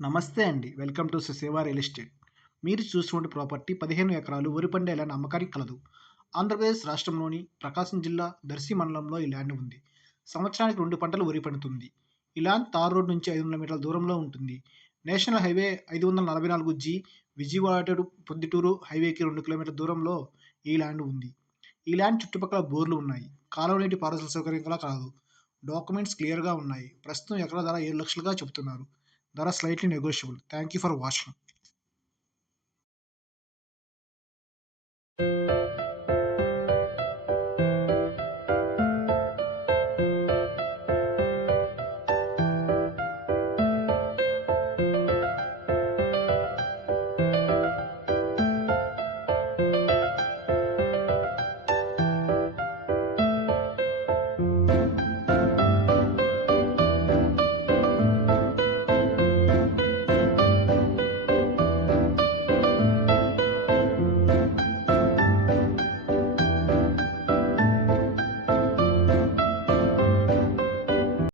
నమస్తే అండి. Welcome to Suseva real estate. మీరు చూస్తున్న ప్రాపర్టీ 15 ఎకరాలు వరి పండేల అమ్మకానికి కలదు. ఆంధ్రప్రదేశ్ రాష్ట్రంలోని ప్రకాశం జిల్లా దర్శి మండలంలో ఈ ల్యాండ్ ఉంది. సంవత్సరానికి 2 పంటలు వరి పండుతుంది. ఈ ల్యాండ్ తార్ రోడ్ నుంచి 500 మీటర్ల దూరంలో ఉంటుంది. National highway 544 Vijayawada to Proddatur హైవేకి 2 కిలోమీటర్ల దూరంలో ఈ ల్యాండ్ ఉంది. ఈ ల్యాండ్ చుట్టుపక్కల బోర్లు ఉన్నాయి. కాలువ నీటి పారుదల సౌకర్యం కూడా కలదు. డాక్యుమెంట్స్ క్లియర్‌గా ఉన్నాయి. ప్రస్తుతం ఎకరా ధర 7,00,000గా చెప్తున్నారు. ధర slightly negotiable. Thank you for watching.